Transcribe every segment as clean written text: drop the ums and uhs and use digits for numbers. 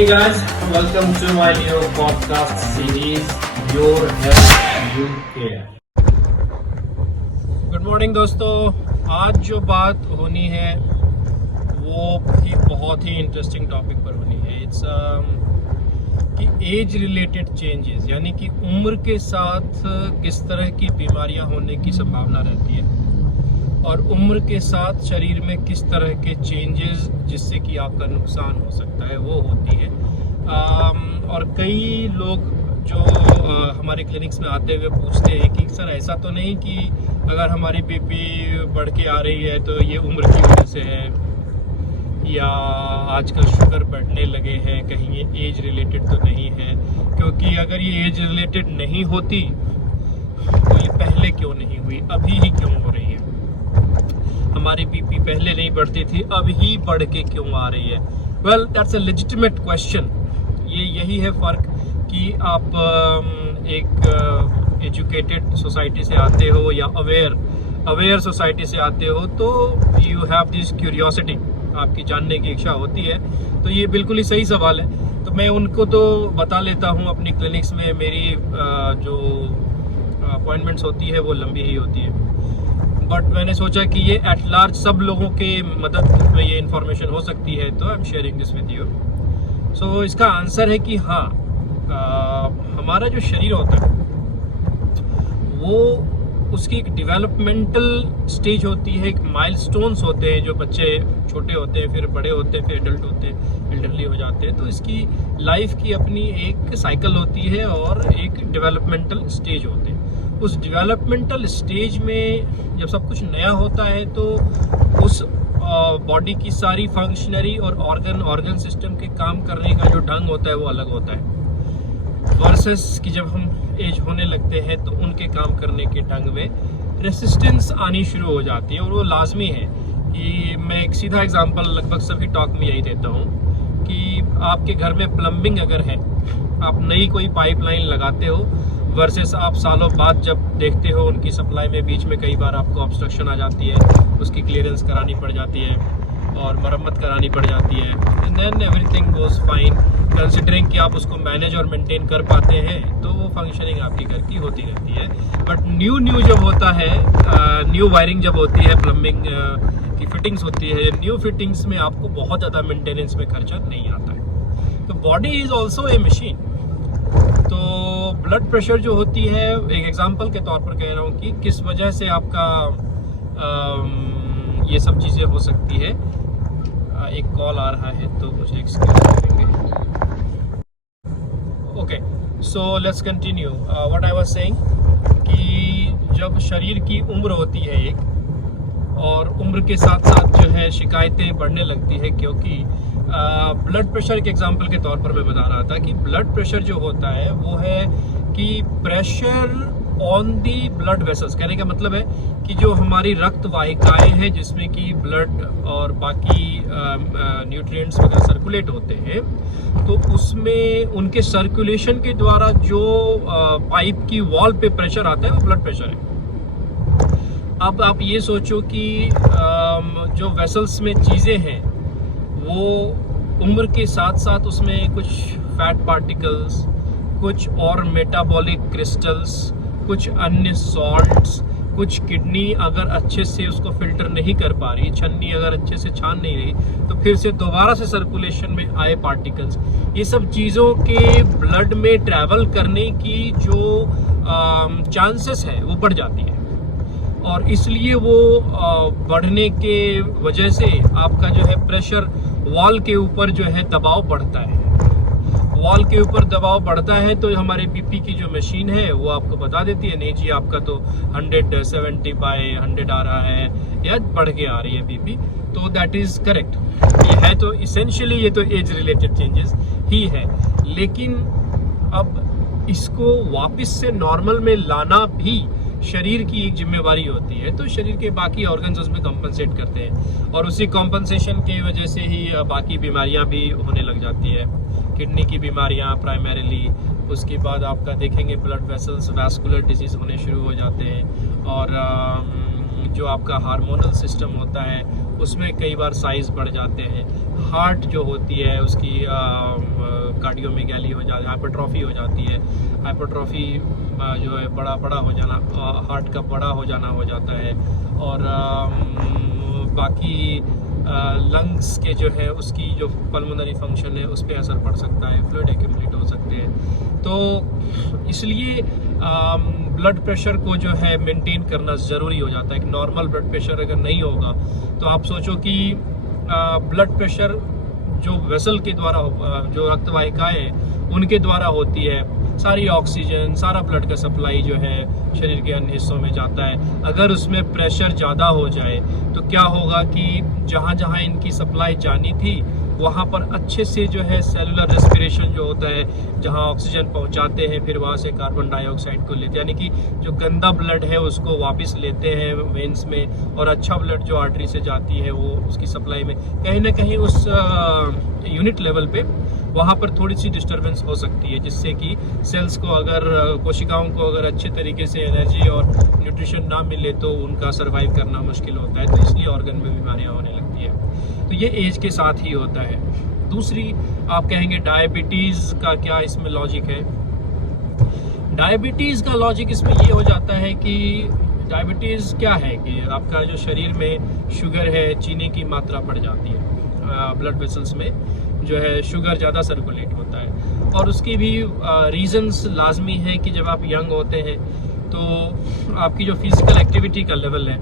Hey guys, welcome to my new podcast series, Your Health You Care. Good morning दोस्तों, आज जो बात होनी है वो भी बहुत ही इंटरेस्टिंग टॉपिक पर होनी है। इट्स कि एज रिलेटेड चेंजेस, यानी कि उम्र के साथ किस तरह की बीमारियां होने की संभावना रहती है और उम्र के साथ शरीर में किस तरह के चेंजेस जिससे कि आपका नुकसान हो सकता है वो होती है। और कई लोग जो हमारे क्लिनिक्स में आते हुए पूछते हैं कि सर ऐसा तो नहीं कि अगर हमारी बीपी बढ़ के आ रही है तो ये उम्र की वजह से है, या आजकल शुगर बढ़ने लगे हैं, कहीं ये एज रिलेटेड तो नहीं है। क्योंकि अगर ये एज रिलेटेड नहीं होती तो ये पहले क्यों नहीं हुई, अभी ही क्यों हो रही है। हमारी बीपी पहले नहीं बढ़ती थी, अब ही बढ़ के क्यों आ रही है। Well, that's a legitimate question. यही है फ़र्क कि आप एक एजुकेटेड सोसाइटी से आते हो या अवेयर सोसाइटी से आते हो, तो यू हैव दिस क्यूरियोसिटी, आपकी जानने की इच्छा होती है। तो ये बिल्कुल ही सही सवाल है। तो मैं उनको तो बता लेता हूँ अपनी क्लिनिक्स में मेरी जो अपॉइंटमेंट्स होती है वो लंबी ही होती है। बट मैंने सोचा कि ये एट लार्ज सब लोगों के मदद में ये इन्फॉर्मेशन हो सकती है, तो I am sharing this with you. So इसका आंसर है कि हाँ, हमारा जो शरीर होता है वो उसकी एक डेवलपमेंटल स्टेज होती है, एक माइलस्टोन्स होते हैं। जो बच्चे छोटे होते हैं, फिर बड़े होते हैं, फिर एडल्ट होते हैं, एल्डरली हो जाते हैं। तो इसकी लाइफ की अपनी एक साइकिल होती है और एक डेवलपमेंटल स्टेज होते हैं। उस डेवलपमेंटल स्टेज में जब सब कुछ नया होता है तो उस बॉडी की सारी फंक्शनरी और ऑर्गन सिस्टम के काम करने का जो ढंग होता है वो अलग होता है, वर्सेस कि जब हम एज होने लगते हैं तो उनके काम करने के ढंग में रेसिस्टेंस आनी शुरू हो जाती है। और वो लाजमी है कि मैं एक सीधा एग्जांपल लगभग सभी टॉक में यही देता हूँ कि आपके घर में प्लम्बिंग अगर है, आप नई कोई पाइपलाइन लगाते हो वर्सेस आप सालों बाद जब देखते हो उनकी सप्लाई में बीच में कई बार आपको ऑब्स्ट्रक्शन आ जाती है, उसकी क्लियरेंस करानी पड़ जाती है और मरम्मत करानी पड़ जाती है, and then everything goes fine. Considering कि आप उसको मैनेज और मेंटेन कर पाते हैं तो वो फंक्शनिंग आपकी घर की होती रहती है। बट न्यू जब होता है, न्यू वायरिंग जब होती है, प्लम्बिंग की फिटिंग्स होती है, न्यू फिटिंग्स में आपको बहुत ज़्यादा मेंटेनेंस में खर्चा नहीं आता है। तो body is also a machine. तो ब्लड प्रेशर जो होती है, एक एग्जांपल के तौर पर कह रहा हूँ कि किस वजह से आपका ये सब चीज़ें हो सकती है। एक कॉल आ रहा है तो मुझे एक्सक्यूज करेंगे। Okay, so let's continue what I was saying कि जब शरीर की उम्र होती है एक, और उम्र के साथ साथ जो है शिकायतें बढ़ने लगती है। क्योंकि ब्लड प्रेशर के एग्जांपल के तौर पर मैं बता रहा था कि ब्लड प्रेशर जो होता है वो है कि pressure on the blood vessels. कहने का मतलब है कि जो हमारी रक्त वाहिकाएं हैं जिसमें कि ब्लड और बाकी न्यूट्रिएंट्स वगैरह सर्कुलेट होते हैं, तो उसमें उनके सर्कुलेशन के द्वारा जो पाइप की वॉल पे प्रेशर आता है वो ब्लड प्रेशर है। अब आप ये सोचो कि जो वेसल्स में चीज़ें हैं वो उम्र के साथ साथ उसमें कुछ फैट पार्टिकल्स, कुछ और मेटाबॉलिक क्रिस्टल्स, कुछ अन्य सॉल्ट्स, कुछ किडनी अगर अच्छे से उसको फिल्टर नहीं कर पा रही, छन्नी अगर अच्छे से छान नहीं रही, तो फिर से दोबारा से सर्कुलेशन में आए पार्टिकल्स, ये सब चीज़ों के ब्लड में ट्रैवल करने की जो चांसेस है वो बढ़ जाती है। और इसलिए वो बढ़ने के वजह से आपका जो है प्रेशर वॉल के ऊपर जो है दबाव बढ़ता है। वॉल के ऊपर दबाव बढ़ता है तो हमारे बीपी की जो मशीन है वो आपको बता देती है, नहीं जी आपका तो 170/100 आ रहा है या बढ़ के आ रही है बीपी। तो दैट इज़ करेक्ट। ये है तो इसेंशियली ये तो एज रिलेटेड चेंजेस ही है। लेकिन अब इसको वापस से नॉर्मल में लाना भी शरीर की एक जिम्मेवारी होती है। तो शरीर के बाकी ऑर्गन्स उसमें कंपनसेट करते हैं और उसी कंपनसेशन की वजह से ही बाकी बीमारियां भी होने लग जाती है। किडनी की बीमारियां प्राइमरीली, उसके बाद आपका देखेंगे ब्लड वेसल्स, वैस्कुलर डिजीज होने शुरू हो जाते हैं। और जो आपका हार्मोनल सिस्टम होता है उसमें कई बार साइज़ बढ़ जाते हैं। हार्ट जो होती है उसकी कार्डियोमेगाली हो जाती है, हाइपरट्रॉफी हो जाती है। हाइपरट्रॉफी जो है बड़ा हो जाना, हार्ट का बड़ा हो जाना हो जाता है। और बाकी लंग्स के जो है उसकी जो पल्मोनरी फंक्शन है उस पर असर पड़ सकता है, फ्लूइड एक्यूमुलेट हो सकते हैं। तो इसलिए ब्लड प्रेशर को जो है मेंटेन करना ज़रूरी हो जाता है। कि नॉर्मल ब्लड प्रेशर अगर नहीं होगा तो आप सोचो कि ब्लड प्रेशर जो वेसल के द्वारा, जो रक्तवाहिकाएँ उनके द्वारा होती है, सारी ऑक्सीजन, सारा ब्लड का सप्लाई जो है शरीर के अन्य हिस्सों में जाता है। अगर उसमें प्रेशर ज़्यादा हो जाए तो क्या होगा कि जहाँ जहाँ इनकी सप्लाई जानी थी वहाँ पर अच्छे से जो है सेलुलर रेस्पिरेशन जो होता है, जहाँ ऑक्सीजन पहुँचाते हैं फिर वहाँ से कार्बन डाइऑक्साइड को लेते हैं, यानी कि जो गंदा ब्लड है उसको वापस लेते हैं वेन्स में, और अच्छा ब्लड जो आर्टरी से जाती है वो उसकी सप्लाई में कहीं ना कहीं उस यूनिट लेवल पे वहाँ पर थोड़ी सी डिस्टर्बेंस हो सकती है, जिससे कि सेल्स को अगर कोशिकाओं को अगर अच्छे तरीके से एनर्जी और न्यूट्रिशन ना मिले तो उनका सर्वाइव करना मुश्किल होता है। तो इसलिए ऑर्गन में बीमारियाँ होने लगती है। तो ये एज के साथ ही होता है। दूसरी आप कहेंगे डायबिटीज़ का क्या इसमें लॉजिक है? डायबिटीज़ का लॉजिक इसमें ये हो जाता है कि डायबिटीज़ क्या है कि आपका जो शरीर में शुगर है, चीनी की मात्रा बढ़ जाती है, ब्लड वेसल्स में जो है शुगर ज़्यादा सर्कुलेट होता है। और उसकी भी रीज़न्स लाजमी है कि जब आप यंग होते हैं तो आपकी जो फिज़िकल एक्टिविटी का लेवल है,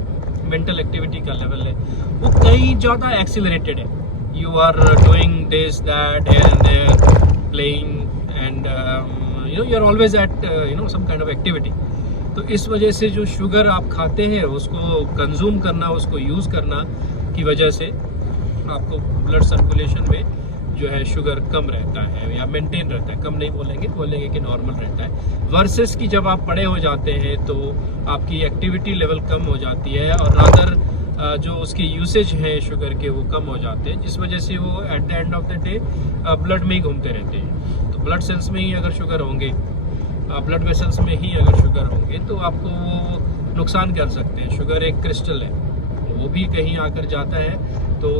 मेंटल एक्टिविटी का लेवल है, वो कहीं ज़्यादा एक्सीलरेटेड है। You are doing this that here and there, playing and you are always at some kind of activity. तो इस वजह से जो शुगर आप खाते हैं उसको कंज्यूम करना, उसको यूज़ करना की वजह से आपको ब्लड सर्कुलेशन में जो है शुगर कम रहता है या मेंटेन रहता है। कम नहीं बोलेंगे कि नॉर्मल रहता है। वर्सेस कि जब आप बड़े हो जाते हैं तो आपकी एक्टिविटी लेवल कम हो जाती है और रादर जो उसके यूसेज हैं शुगर के वो कम हो जाते हैं, जिस वजह से वो at the end of the day blood में ही घूमते रहते हैं। तो ब्लड सेल्स में ही अगर शुगर होंगे, ब्लड वेसल्स में ही अगर शुगर होंगे तो आपको वो नुकसान कर सकते हैं। शुगर एक क्रिस्टल है, वो भी कहीं आकर जाता है तो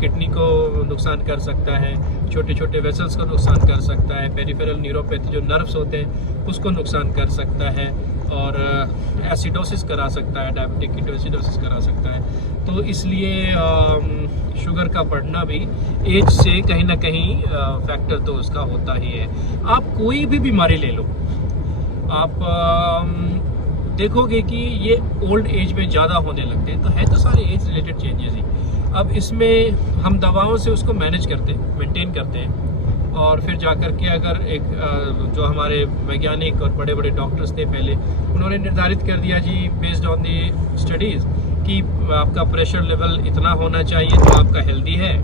किडनी को नुकसान कर सकता है, छोटे छोटे वेसल्स को नुकसान कर सकता है, पेरिफेरल न्यूरोपैथी जो नर्व्स होते हैं उसको नुकसान कर सकता है, और एसिडोसिस करा सकता है, डायबिटिक कीटोएसिडोसिस करा सकता है। तो इसलिए शुगर का बढ़ना भी एज से कहीं ना कहीं फैक्टर तो उसका होता ही है। आप कोई भी बीमारी ले लो, आप देखोगे कि ये ओल्ड एज में ज़्यादा होने लगते हैं। तो है तो सारे एज रिलेटेड चेंजेस ही। अब इसमें हम दवाओं से उसको मैनेज करते हैं, मेंटेन करते हैं, और फिर जाकर के अगर एक जो हमारे वैज्ञानिक और बड़े बड़े डॉक्टर्स थे पहले, उन्होंने निर्धारित कर दिया जी बेस्ड ऑन दी स्टडीज़ कि आपका प्रेशर लेवल इतना होना चाहिए तो आपका हेल्दी है,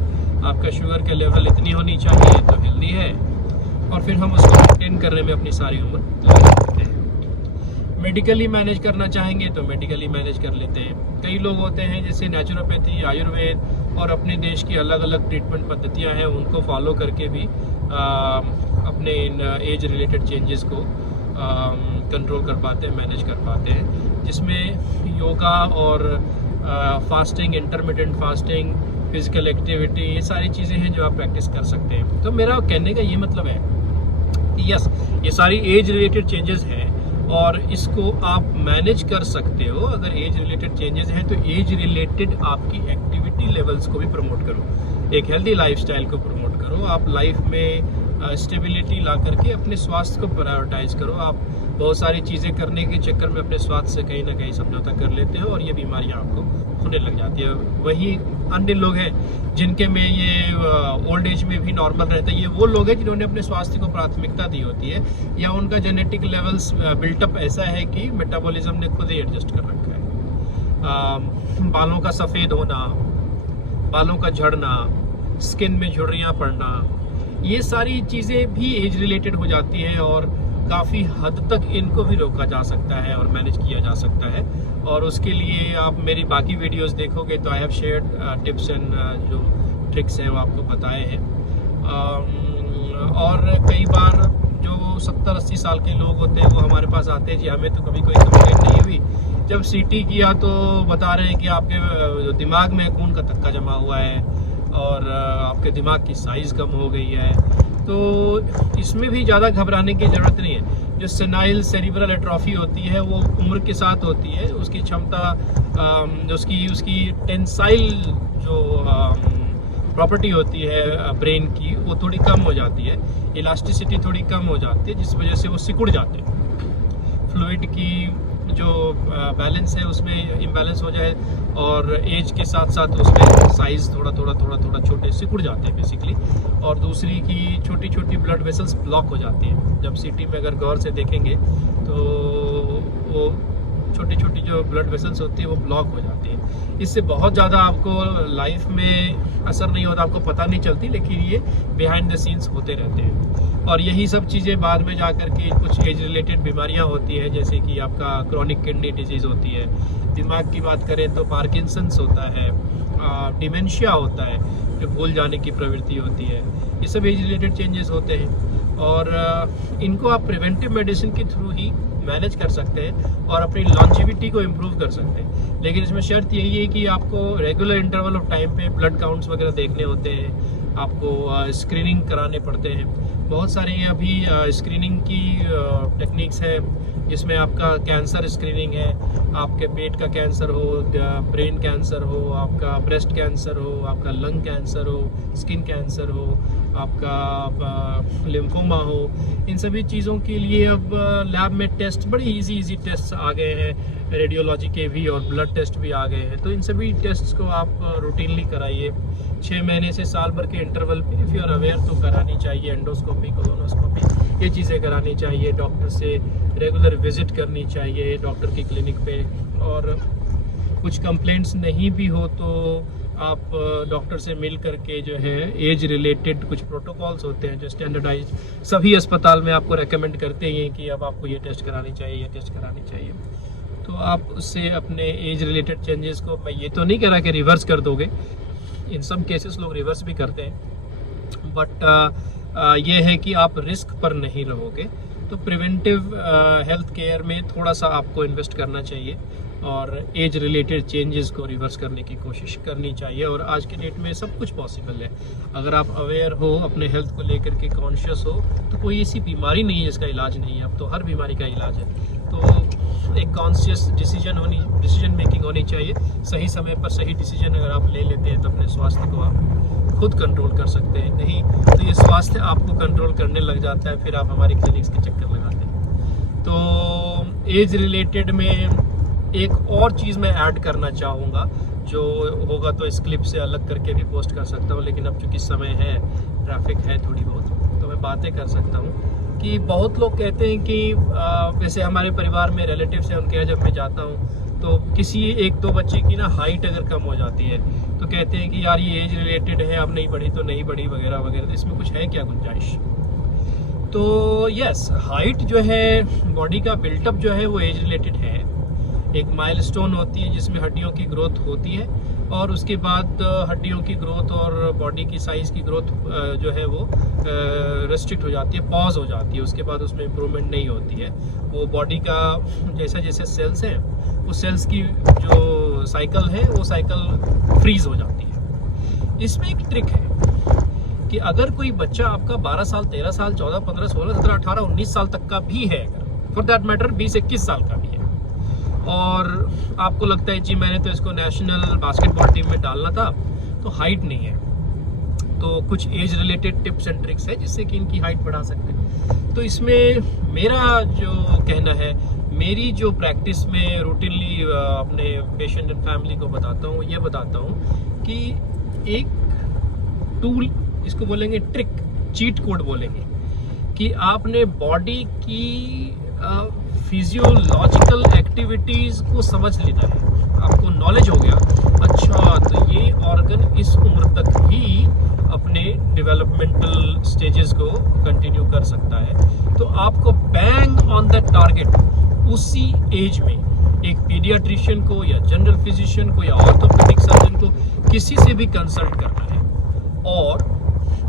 आपका शुगर के लेवल इतनी होनी चाहिए तो हेल्दी है, और फिर हम उसको मेंटेन करने में अपनी सारी उम्र लगा देते हैं। मेडिकली मैनेज करना चाहेंगे तो मेडिकली मैनेज कर लेते हैं। कई लोग होते हैं जैसे नेचुरोपैथी, आयुर्वेद और अपने देश की अलग अलग ट्रीटमेंट पद्धतियां हैं, उनको फॉलो करके भी अपने इन एज रिलेटेड चेंजेस को कंट्रोल कर पाते हैं, मैनेज कर पाते हैं, जिसमें योगा और fasting, intermittent fasting, physical activity, ये सारी चीज़ें हैं जो आप प्रैक्टिस कर सकते हैं। तो मेरा कहने का ये मतलब है कि यस, ये सारी एज रिलेटेड चेंजेस हैं और इसको आप मैनेज कर सकते हो। अगर एज रिलेटेड चेंजेस हैं तो एज रिलेटेड आपकी एक्टिविटी लेवल्स को भी प्रमोट करो, एक हेल्दी लाइफस्टाइल को प्रमोट करो। आप लाइफ में स्टेबिलिटी ला करके अपने स्वास्थ्य को प्रायोरिटाइज करो। आप बहुत सारी चीज़ें करने के चक्कर में अपने स्वास्थ्य से कहीं ना कहीं समझौता कर लेते हो और ये बीमारियां आपको होने लग जाती है। वही अन्य लोग हैं जिनके में ये ओल्ड एज में भी नॉर्मल रहता है, ये वो लोग हैं जिन्होंने अपने स्वास्थ्य को प्राथमिकता दी होती है, या उनका जेनेटिक लेवल्स बिल्टअप ऐसा है कि मेटाबॉलिज्म ने खुद ही एडजस्ट कर रखा है। बालों का सफ़ेद होना, बालों का झड़ना, स्किन में झुर्रियाँ पड़ना, ये सारी चीज़ें भी एज रिलेटेड हो जाती हैं और काफ़ी हद तक इनको भी रोका जा सकता है और मैनेज किया जा सकता है। और उसके लिए आप मेरी बाकी वीडियोस देखोगे तो I have shared tips and जो ट्रिक्स हैं वो आपको बताए हैं। और कई बार जो 70-80 साल के लोग होते हैं वो हमारे पास आते हैं, जी हमें तो कभी कोई कंप्लेंट नहीं हुई। जब सीटी किया तो बता रहे हैं कि आपके दिमाग में खून का थक्का जमा हुआ है और आपके दिमाग की साइज़ कम हो गई है। तो इसमें भी ज़्यादा घबराने की ज़रूरत नहीं है। जो सेनाइल सेरिब्रल एट्रोफी होती है वो उम्र के साथ होती है, उसकी क्षमता उसकी टेंसाइल जो प्रॉपर्टी होती है ब्रेन की वो थोड़ी कम हो जाती है, इलास्टिसिटी थोड़ी कम हो जाती है, जिस वजह से वो सिकुड़ जाते हैं। फ्लूइड की जो बैलेंस है उसमें इम्बैलेंस हो जाए और एज के साथ साथ उसमें साइज़ थोड़ा छोटे सिकुड़ जाते हैं बेसिकली। और दूसरी की छोटी छोटी ब्लड वेसल्स ब्लॉक हो जाती हैं। जब सीटी में अगर गौर से देखेंगे तो वो छोटी छोटी जो ब्लड वेसल्स होती है वो ब्लॉक हो जाती है। इससे बहुत ज़्यादा आपको लाइफ में असर नहीं होता, आपको पता नहीं चलती, लेकिन ये बिहाइंड द सीन्स होते रहते हैं। और यही सब चीज़ें बाद में जा कर के कुछ एज रिलेटेड बीमारियां होती है, जैसे कि आपका क्रॉनिक किडनी डिजीज़ होती है। दिमाग की बात करें तो पार्किंसंस होता है, डिमेंशिया होता है, जो भूल जाने की प्रवृत्ति होती है। ये सब एज रिलेटेड चेंजेस होते हैं और इनको आप प्रिवेंटिव मेडिसिन के थ्रू ही मैनेज कर सकते हैं और अपनी लॉन्जिविटी को इम्प्रूव कर सकते हैं। लेकिन इसमें शर्त यही है कि आपको रेगुलर इंटरवल ऑफ टाइम पे ब्लड काउंट्स वगैरह देखने होते हैं, आपको स्क्रीनिंग कराने पड़ते हैं। बहुत सारे अभी स्क्रीनिंग की टेक्निक्स है, जिसमें आपका कैंसर स्क्रीनिंग है, आपके पेट का कैंसर हो, ब्रेन कैंसर हो, आपका ब्रेस्ट कैंसर हो, आपका लंग कैंसर हो, स्किन कैंसर हो, आपका लिम्फोमा हो। इन सभी चीज़ों के लिए अब लैब में टेस्ट बड़ी इजी टेस्ट आ गए हैं, रेडियोलॉजी के भी और ब्लड टेस्ट भी आ गए हैं। तो इन सभी टेस्ट्स को आप रूटीनली कराइए, 6 महीने से साल भर के इंटरवल पे। इफ़ यू आर अवेयर तो करानी चाहिए, एंडोस्कोपी, कोलोनोस्कोपी, ये चीज़ें करानी चाहिए। डॉक्टर से रेगुलर विजिट करनी चाहिए, डॉक्टर की क्लिनिक पे। और कुछ कंप्लेंट्स नहीं भी हो तो आप डॉक्टर से मिल करके जो है एज रिलेटेड कुछ प्रोटोकॉल्स होते हैं जो स्टैंडर्डाइज सभी अस्पताल में आपको रेकमेंड करते हैं कि अब आपको ये टेस्ट करानी चाहिए, ये टेस्ट करानी चाहिए। तो आप उससे अपने एज रिलेटेड चेंजेस को, मैं ये तो नहीं कह रहा कि रिवर्स कर दोगे, इन सब केसेस लोग रिवर्स भी करते हैं, बट ये है कि आप रिस्क पर नहीं रहोगे। तो प्रिवेंटिव हेल्थ केयर में थोड़ा सा आपको इन्वेस्ट करना चाहिए और एज रिलेटेड चेंजेस को रिवर्स करने की कोशिश करनी चाहिए। और आज के डेट में सब कुछ पॉसिबल है। अगर आप अवेयर हो, अपने हेल्थ को लेकर के कॉन्शियस हो, तो कोई ऐसी बीमारी नहीं है जिसका इलाज नहीं है। अब तो हर बीमारी का इलाज है। तो एक कॉन्शियस डिसीजन मेकिंग होनी चाहिए। सही समय पर सही डिसीजन अगर आप ले लेते हैं तो अपने स्वास्थ्य को आप खुद कंट्रोल कर सकते हैं। नहीं तो ये स्वास्थ्य आपको कंट्रोल करने लग जाता है, फिर आप हमारी क्लिनिक्स के चक्कर लगाते हैं। तो एज रिलेटेड में एक और चीज़ मैं ऐड करना चाहूँगा, जो होगा तो इस क्लिप से अलग करके भी पोस्ट कर सकता हूँ, लेकिन अब चूँकि समय है, ट्रैफिक है थोड़ी बहुत, तो मैं बातें कर सकता हूँ। कि बहुत लोग कहते हैं कि वैसे हमारे परिवार में रिलेटिव्स हैं, उनके यहाँ जब मैं जाता हूँ तो किसी 1-2 बच्चे की ना हाइट अगर कम हो जाती है तो कहते हैं कि यार ये एज रिलेटेड है, अब नहीं बढ़ी तो नहीं बढ़ी वगैरह वगैरह। तो इसमें कुछ है क्या गुंजाइश? तो यस, हाइट जो है, बॉडी का बिल्टअप जो है वो एज रिलेटेड है। एक माइलस्टोन होती है जिसमें हड्डियों की ग्रोथ होती है और उसके बाद हड्डियों की ग्रोथ और बॉडी की साइज़ की ग्रोथ जो है वो रेस्ट्रिक्ट हो जाती है, पॉज हो जाती है। उसके बाद उसमें इम्प्रूवमेंट नहीं होती है। वो बॉडी का जैसे जैसे सेल्स हैं, उस सेल्स की जो साइकिल है वो साइकिल फ्रीज हो जाती है। इसमें एक ट्रिक है कि अगर कोई बच्चा आपका 12 साल, 13 साल, 14, 15, 16, 17, 18, 19 साल तक का भी है, अगर फॉर दैट मैटर 20-21 साल का भी है, और आपको लगता है जी मैंने तो इसको नेशनल बास्केटबॉल टीम में डालना था, तो हाइट नहीं है, तो कुछ age related tips and tricks है जिससे कि इनकी हाइट बढ़ा सकते हैं। तो इसमें मेरा जो कहना है, मेरी जो प्रैक्टिस में रूटीनली अपने पेशेंट एंड फैमिली को बताता हूँ, ये बताता हूँ कि एक टूल, इसको बोलेंगे ट्रिक, चीट कोड बोलेंगे, कि आपने बॉडी की फिजियोलॉजिकल एक्टिविटीज़ को समझ लेना है। आपको नॉलेज हो गया, अच्छा तो ये ऑर्गन इस उम्र तक ही अपने डेवलपमेंटल स्टेजेस को कंटिन्यू कर सकता है। तो आपको बैंग ऑन द टारगेट उसी एज में एक पीडियाट्रिशियन को या जनरल फिजिशियन को या ऑर्थोपेडिक सर्जन को, किसी से भी कंसल्ट करना है और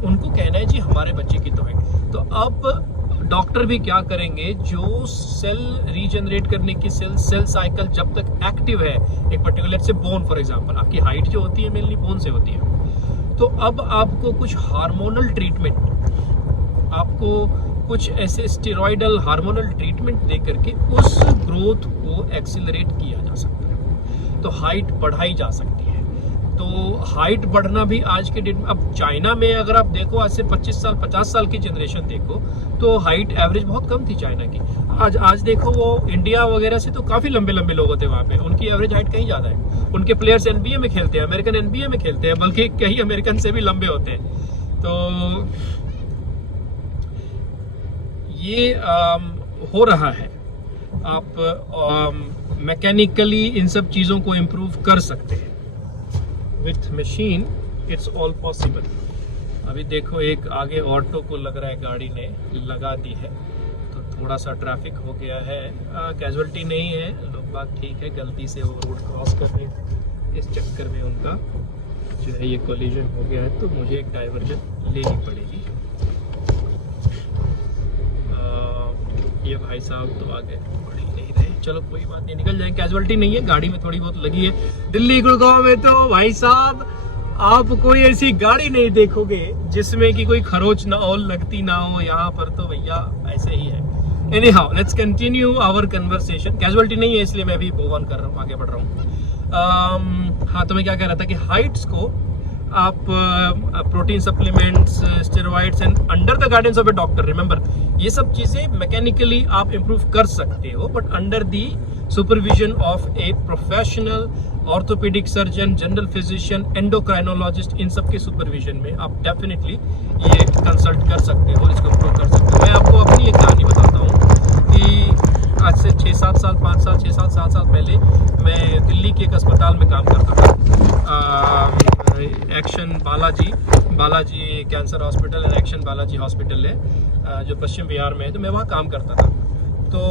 उनको कहना है जी हमारे बच्चे की तो है। तो अब डॉक्टर भी क्या करेंगे, जो सेल रीजनरेट करने की सेल साइकिल जब तक एक्टिव है, एक पर्टिकुलर से बोन फॉर एग्जांपल, आपकी हाइट जो होती है मेनली बोन से होती है, तो अब आपको कुछ हार्मोनल ट्रीटमेंट, आपको कुछ ऐसे स्टेरॉइडल हार्मोनल ट्रीटमेंट दे करके उस ग्रोथ को एक्सिलरेट किया जा सकता है, तो हाइट बढ़ाई जा सकती है। तो हाइट बढ़ना भी आज के डेट में, अब चाइना में अगर आप देखो आज से 25 साल 50 साल की जनरेशन देखो तो हाइट एवरेज बहुत कम थी चाइना की। आज देखो वो इंडिया वगैरह से तो काफ़ी लंबे लंबे लोग होते हैं वहाँ पे, उनकी एवरेज हाइट कहीं ज़्यादा है। उनके प्लेयर्स NBA में खेलते हैं, अमेरिकन NBA में खेलते हैं, बल्कि कहीं अमेरिकन से भी लंबे होते हैं। तो ये हो रहा है, आप मैकेनिकली इन सब चीज़ों को इम्प्रूव कर सकते हैं। With machine it's all possible. अभी देखो एक आगे ऑटो को लग रहा है गाड़ी ने लगा दी है, तो थोड़ा सा ट्रैफिक हो गया है। कैजुअलिटी नहीं है, लोग बात ठीक है, गलती से वो रोड क्रॉस कर रहे हैं, इस चक्कर में उनका जो है ये कोलिजन हो गया है, तो मुझे एक डाइवर्जन लेनी पड़ेगी। ये भाई साहब तो आगे बढ़ ही नहीं रहे, चलो कोई बात नहीं, निकल जाए, कैजुअलिटी नहीं है, गाड़ी में थोड़ी बहुत लगी है। दिल्ली गुड़गांव में तो भाई साहब आप कोई ऐसी गाड़ी नहीं देखोगे जिसमें कि कोई खरोच ना हो, लगती ना हो, यहाँ पर तो भैया ऐसे ही है। Anyhow let's continue our conversation. Casualty नहीं है इसलिए मैं भी मूव ऑन कर रहा हूँ, आगे बढ़ रहा हूँ। हाँ, तो मैं क्या कह रहा था कि हाइट्स को आप protein supplements, steroids and under the guidance of a doctor, remember ये सब चीजें मैकेनिकली आप इम्प्रूव कर सकते हो, but under the supervision of a professional orthopaedic surgeon, general physician, endocrinologist, इन सब के सुपरविजन में आप डेफिनेटली ये कंसल्ट कर सकते हो, इसको इम्प्रूव कर सकते हो। मैं आपको अपनी एक कहानी बताता हूँ कि आज से 6-7 साल 5 साल 6-7 साल पहले मैं दिल्ली के एक अस्पताल में काम करता था, action Balaji cancer hospital and action Balaji hospital है जो पश्चिम बिहार में है, तो मैं वहाँ काम करता था। तो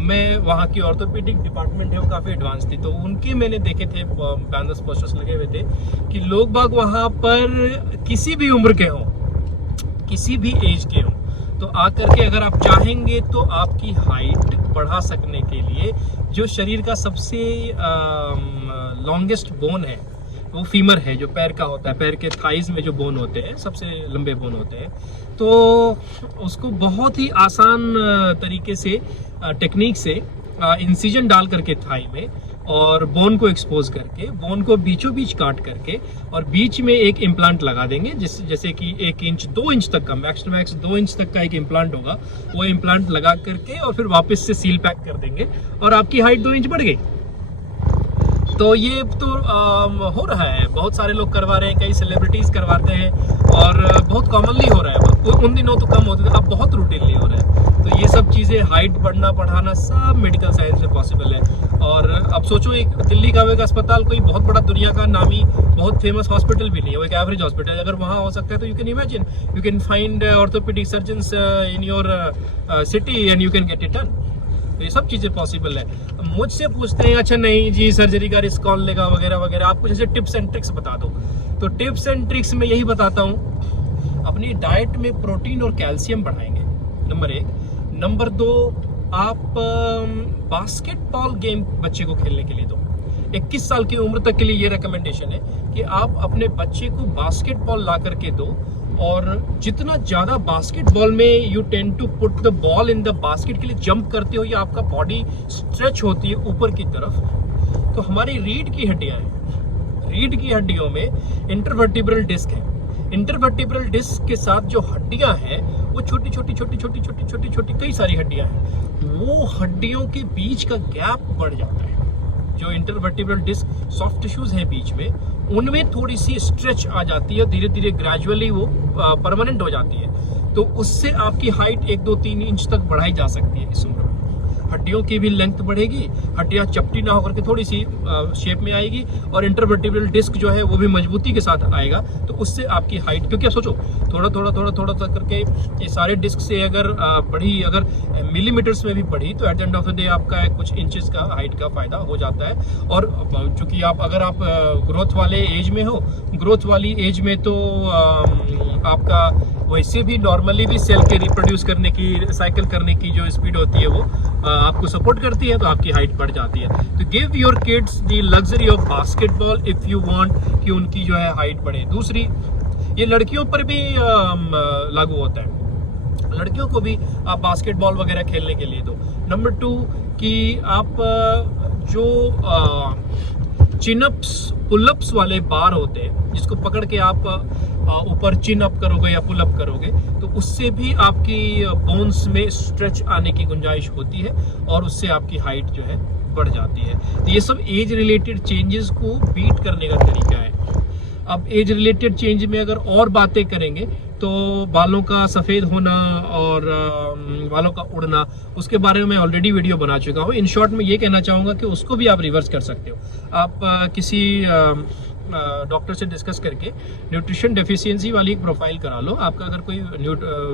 मैं वहाँ की ऑर्थोपेडिक डिपार्टमेंट है वो काफ़ी एडवांस थी, तो उनके मैंने देखे थे बैनर्स पोस्टर्स लगे हुए थे कि लोग बाग वहाँ पर किसी भी उम्र के हों, किसी भी एज के हों, तो आकर के अगर आप चाहेंगे तो आपकी हाइट बढ़ा सकने के लिए जो शरीर का सबसे लॉन्गेस्ट बोन है वो फीमर है, जो पैर का होता है, पैर के थाइज में जो बोन होते हैं सबसे लंबे बोन होते हैं, तो उसको बहुत ही आसान तरीके से टेक्निक से इंसिजन डाल करके थाई में और बोन को एक्सपोज करके, बोन को बीचों बीच काट करके और बीच में एक इम्प्लांट लगा देंगे, जैसे कि 1 इंच 2 इंच तक का, मैक्स टू मैक्स 2 इंच तक का एक इम्प्लांट होगा, वो इम्प्लांट लगा करके और फिर वापस से सील पैक कर देंगे और आपकी हाइट 2 इंच बढ़ गई। तो ये तो हो रहा है, बहुत सारे लोग करवा रहे हैं, कई सेलिब्रिटीज करवाते हैं और बहुत कॉमनली हो रहा है। उन दिनों तो कम होते थे, अब बहुत रूटीनली हो रहा है। तो ये सब चीज़ें, हाइट बढ़ना बढ़ाना सब मेडिकल साइंस में पॉसिबल है। और अब सोचो एक दिल्ली का एक अस्पताल कोई बहुत बड़ा दुनिया का नामी बहुत फेमस हॉस्पिटल भी नहीं है, वो एक एवरेज हॉस्पिटल है। अगर वहाँ हो सकता है तो you can imagine, you can find orthopaedic surgeons in your city and you can get it done. तो ये सब चीज़ें पॉसिबल है। मुझसे पूछते हैं अच्छा नहीं जी सर्जरी का रिस्क कौन लेगा वगैरह वगैरह, आपको जैसे टिप्स एंड ट्रिक्स बता दो, तो टिप्स एंड ट्रिक्स में यही बताता हूँ, अपनी डाइट में प्रोटीन और कैल्शियम बढ़ाएंगे, नंबर 1। नंबर 2, आप बास्केटबॉल गेम बच्चे को खेलने के लिए दो। 21 साल की उम्र तक के लिए ये रिकमेंडेशन है कि आप अपने बच्चे को बास्केटबॉल ला करके दो, और जितना ज़्यादा बास्केटबॉल में you tend to put the ball in the basket के लिए जंप करते हो या आपका बॉडी स्ट्रेच होती है ऊपर की तरफ, तो हमारी रीढ़ की हड्डियां हैं, रीढ़ की हड्डियों में इंटरवर्टिब्रल डिस्क है। इंटरवर्टिब्रल डिस्क के साथ जो हड्डियां हैं वो छोटी छोटी छोटी छोटी छोटी छोटी छोटी कई सारी हड्डियां हैं, वो हड्डियों के बीच का गैप बढ़ जाता है। जो इंटरवर्टिब्रल डिस्क सॉफ्ट टिश्यूज हैं बीच में, उनमें थोड़ी सी स्ट्रेच आ जाती है, धीरे धीरे ग्रेजुअली वो परमानेंट हो जाती है, तो उससे आपकी हाइट 1-2-3 इंच तक बढ़ाई जा सकती है इस उम्र में। हड्डियों की भी लेंथ बढ़ेगी, हड्डियां चपटी ना होकर के थोड़ी सी शेप में आएगी, और इंटरवर्टिब्रल डिस्क जो है वो भी मजबूती के साथ आएगा, तो उससे आपकी हाइट, क्योंकि आप सोचो थोड़ा थोड़ा थोड़ा थोड़ा थोड़ा करके ये सारे डिस्क से अगर बढ़ी, अगर मिलीमीटर्स में भी बढ़ी, तो at the end of the day आपका कुछ इंचेस का हाइट का फायदा हो जाता है। और चूंकि अगर आप ग्रोथ वाले एज में हो, ग्रोथ वाली एज में तो आपका वैसे भी नॉर्मली भी सेल के रिप्रोड्यूस करने की, साइकिल करने की जो स्पीड होती है वो आपको सपोर्ट करती है, तो आपकी हाइट बढ़ जाती है। तो give your kids the luxury of basketball if you want कि उनकी जो है हाइट बढ़े। दूसरी, ये लड़कियों पर भी लागू होता है, लड़कियों को भी आप बास्केटबॉल वगैरह खेलने के लिए दो। नंबर 2 कि आप जो चिनअप्स पुलअप्स वाले बार होते हैं, जिसको पकड़ के आप ऊपर चिन अप करोगे या पुल अप करोगे, तो उससे भी आपकी बोन्स में स्ट्रेच आने की गुंजाइश होती है और उससे आपकी हाइट जो है बढ़ जाती है। तो ये सब एज रिलेटेड चेंजेस को बीट करने का तरीका है। अब एज रिलेटेड चेंज में अगर और बातें करेंगे तो बालों का सफ़ेद होना और बालों का उड़ना, उसके बारे में मैं ऑलरेडी वीडियो बना चुका हूँ। इन शॉर्ट में ये कहना चाहूँगा कि उसको भी आप रिवर्स कर सकते हो। आप किसी डॉक्टर से डिस्कस करके न्यूट्रिशन डेफिशिएंसी वाली एक प्रोफाइल करा लो। आपका अगर कोई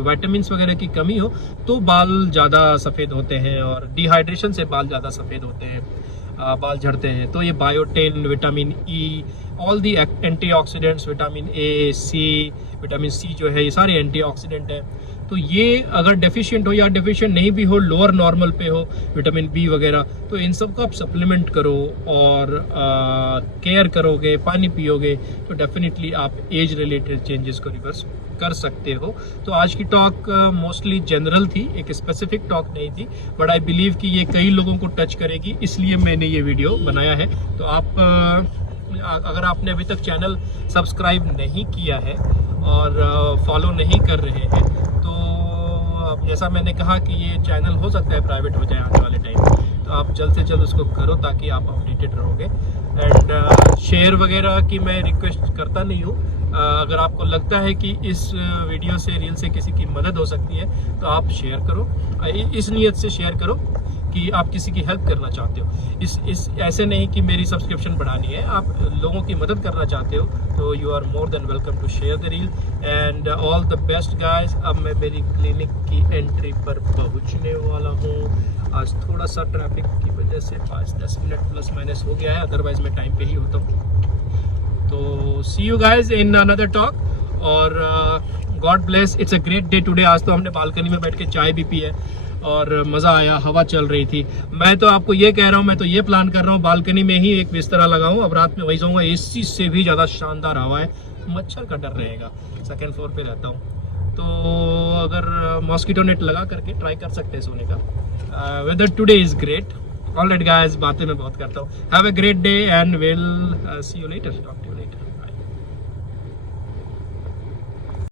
विटामिन वगैरह की कमी हो तो बाल ज़्यादा सफ़ेद होते हैं, और डिहाइड्रेशन से बाल ज़्यादा सफ़ेद होते हैं, बाल झड़ते हैं। तो ये biotin, vitamin E, all the antioxidants, vitamin A, C, vitamin C जो है, ये सारे एंटीऑक्सीडेंट हैं। तो ये अगर डेफिशिएंट हो या डेफिशिएंट नहीं भी हो, लोअर नॉर्मल पे हो विटामिन बी वगैरह, तो इन सब को आप सप्लीमेंट करो और केयर करोगे, पानी पियोगे, तो डेफिनेटली आप एज रिलेटेड चेंजेस को रिवर्स कर सकते हो। तो आज की टॉक मोस्टली जनरल थी, एक स्पेसिफिक टॉक नहीं थी, बट आई बिलीव कि ये कई लोगों को टच करेगी, इसलिए मैंने ये वीडियो बनाया है। तो आप अगर आपने अभी तक चैनल सब्सक्राइब नहीं किया है और फॉलो नहीं कर रहे हैं, तो जैसा मैंने कहा कि ये चैनल हो सकता है प्राइवेट हो जाए आने वाले टाइम में, तो आप जल्द से जल्द उसको करो ताकि आप अपडेटेड रहोगे। एंड शेयर वगैरह की मैं रिक्वेस्ट करता नहीं हूँ। अगर आपको लगता है कि इस वीडियो से, रील से किसी की मदद हो सकती है, तो आप शेयर करो, इस नीयत से शेयर करो कि आप किसी की हेल्प करना चाहते हो। इस ऐसे नहीं कि मेरी सब्सक्रिप्शन बढ़ानी है, आप लोगों की मदद करना चाहते हो, तो you are more than welcome to share the reel. And all the best guys. अब मैं मेरी क्लिनिक की एंट्री पर पहुंचने वाला हूं। आज थोड़ा सा ट्रैफिक की वजह से 5-10 मिनट प्लस माइनस हो गया है, अदरवाइज मैं टाइम पे ही होता हूँ। तो see you guys in another talk, और God bless. It's a great day today. आज तो हमने बालकनी में बैठ के चाय भी पी है और मज़ा आया, हवा चल रही थी। मैं तो आपको ये कह रहा हूँ, मैं तो ये प्लान कर रहा हूँ बालकनी में ही एक बिस्तरा लगाऊँ। अब रात में वही सोऊंगा, एसी से भी ज़्यादा शानदार हवा है, मच्छर का डर रहेगा। सेकेंड फ्लोर पे रहता हूँ, तो अगर मॉस्किटो नेट लगा करके ट्राई कर सकते हैं सोने का। Weather today is great. Alright guys, बातें मैं बहुत करता हूँ। Have a great day and will see you later, talk to you letter.